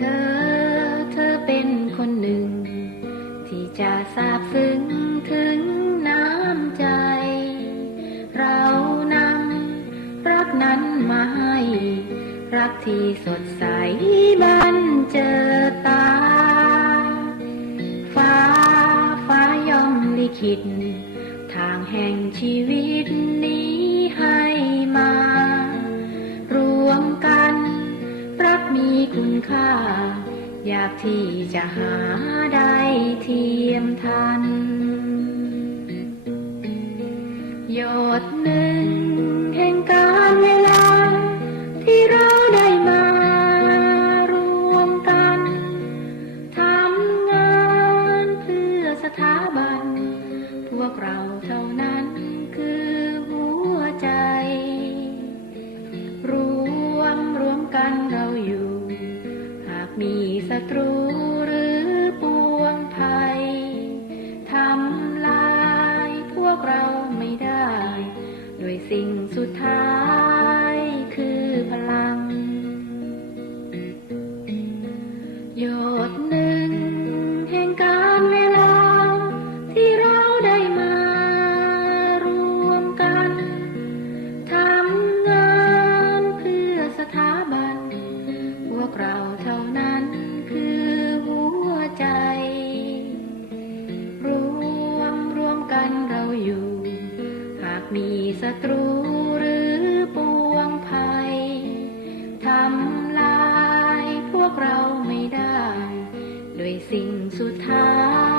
ธอ เธอเป็นคนหนึ่ง ที่จะซาบซึ้งถึงน้ำใจ เรานำรักนั้นมาให้ รักที่สดใสบันเจอตา ฟ้าฟ้ายอมลิขิตทางแห่งชีวิต ค่า อยากที่จะหาได้เทียมทัน หยดหนึ่งแห่งการเวลา ที่เราได้มารวมกันทำงานเพื่อสถาบัน พวกเราเท่านั้นคือหัวใจ รวมรวมกันเราอยู่ ตรูหรือปวงภัยทำลายพวกเราไม่ได้ ด้วยสิ่งสุดท้าย ตรูหรือปวงภัยทำลายพวกเราไม่ได้ ด้วยสิ่งสุดท้าย